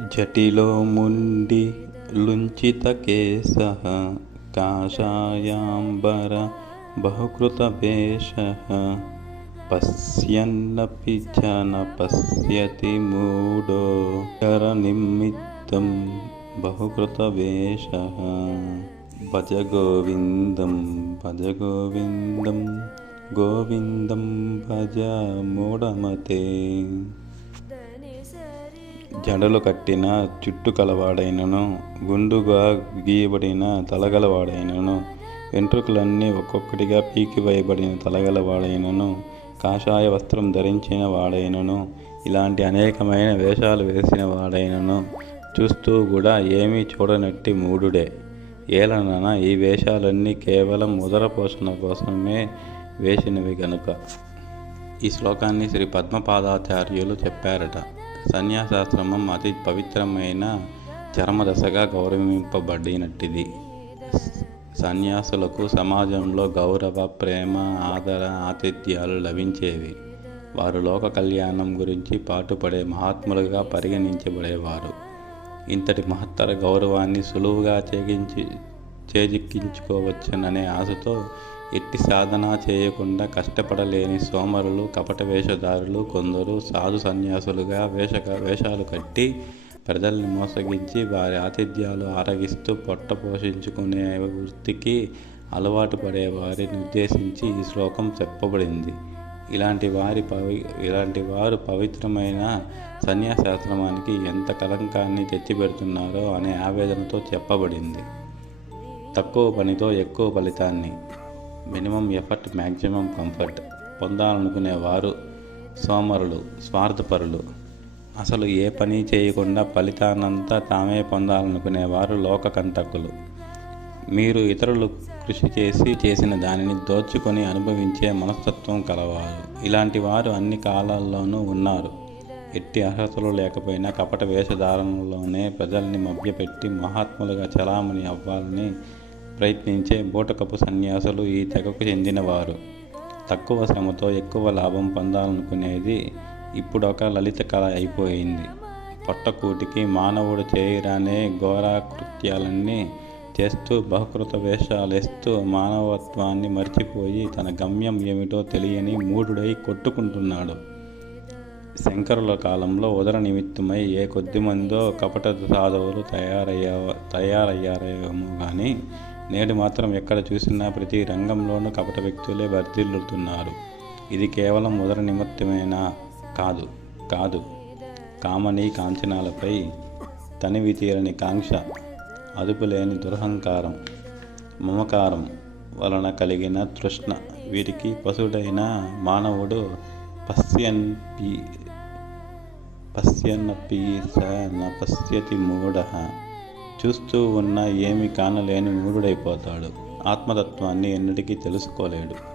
जटिलो मुण्डि लुञ्चितकेशः काषायाम्बर बहुकृतवेषः पश्यन्नपि च न पश्यति मूढो करनिमित्तं बहुकृतवेषः। भज गोविन्दं भज गोविन्दं गोविन्दं भज मूढमते। జడలు కట్టిన చుట్టు కలవాడైనను గుండుగా గీయబడిన తలగలవాడైనను వెంట్రుకలన్నీ ఒక్కొక్కటిగా పీకి వేయబడిన తలగలవాడైనను కాషాయ వస్త్రం ధరించిన వాడైనను ఇలాంటి అనేకమైన వేషాలు వేసిన వాడైనను చూస్తూ కూడా ఏమీ చూడనట్టి మూడుడే ఏలనన ఈ వేషాలన్నీ కేవలం ఉదర పోషణ కోసమే వేసినవి గనుక. ఈ శ్లోకాన్ని శ్రీ పద్మపాదాచార్యులు చెప్పారట. సన్యాసాశ్రమం అతి పవిత్రమైన చరమదశగా గౌరవింపబడినట్టిది. సన్యాసులకు సమాజంలో గౌరవ ప్రేమ ఆదర ఆతిథ్యాలు లభించేవి. వారు లోక కళ్యాణం గురించి పాటుపడే మహాత్ములుగా పరిగణించబడేవారు. ఇంతటి మహత్తర గౌరవాన్ని సులువుగా చేగించి చేజిక్కించుకోవచ్చుననే ఆశతో ఎట్టి సాధన చేయకుండా కష్టపడలేని సోమరులు కపట వేషధారులు కొందరు సాధు సన్యాసులుగా వేష వేషాలు కట్టి ప్రజల్ని మోసగించి వారి ఆతిథ్యాలు ఆరగిస్తూ పొట్ట పోషించుకునే వృత్తికి అలవాటు పడే వారిని ఉద్దేశించి ఈ శ్లోకం చెప్పబడింది. ఇలాంటి వారి పవి ఇలాంటి వారు పవిత్రమైన సన్యాసాశ్రమానికి ఎంత కలంకాన్ని తెచ్చిపెడుతున్నారో అనే ఆవేదనతో చెప్పబడింది. తక్కువ పనితో ఎక్కువ ఫలితాన్ని మినిమం ఎఫర్ట్ మ్యాక్సిమం కంఫర్ట్ పొందాలనుకునే వారు సోమరులు స్వార్థపరులు. అసలు ఏ పని చేయకుండా ఫలితానంతా తామే పొందాలనుకునేవారు లోకకంటకులు మీరు ఇతరులు కృషి చేసి చేసిన దానిని దోచుకొని అనుభవించే మనస్తత్వం కలవారు. ఇలాంటి వారు అన్ని కాలాల్లోనూ ఉన్నారు. ఎట్టి అర్హతలు లేకపోయినా కపట వేషధారణలోనే ప్రజల్ని మభ్యపెట్టి మహాత్ములుగా చలామణి అవ్వాలని ప్రయత్నించే బూటకపు సన్యాసులు ఈ తెగకు చెందినవారు. తక్కువ శ్రమతో ఎక్కువ లాభం పొందాలనుకునేది ఇప్పుడు ఒక లలిత కళ అయిపోయింది. పొట్టకూటికి మానవుడు చేయరానే ఘోరా కృత్యాలన్నీ చేస్తూ బహుకృత వేషాలేస్తూ మానవత్వాన్ని మర్చిపోయి తన గమ్యం ఏమిటో తెలియని మూఢుడై కొట్టుకుంటున్నాడు. శంకరుల కాలంలో ఉదర నిమిత్తమై ఏ కొద్దిమందో కపట సాధువులు తయారయ్యా తయారయ్యారేమో కానీ నేడు మాత్రం ఎక్కడ చూసినా ప్రతి రంగంలోనూ కపట వ్యక్తులే వర్ధిల్లుతున్నారు ఇది కేవలం ఉదర నిమిత్తమేనా? కాదు కాదు. కామని కాంచనాలపై తనివి తీరని కాంక్ష అదుపులేని దురహంకారం మమకారం వలన కలిగిన తృష్ణ. వీరికి పశుడైన మానవుడు పశ్యన్ పి పశ్యన్నపి స న పశ్యతి మూఢ. చూస్తూ ఉన్నా ఏమి కానలేని మూఢుడైపోతాడు. ఆత్మతత్వాన్ని ఎన్నటికీ తెలుసుకోలేడు.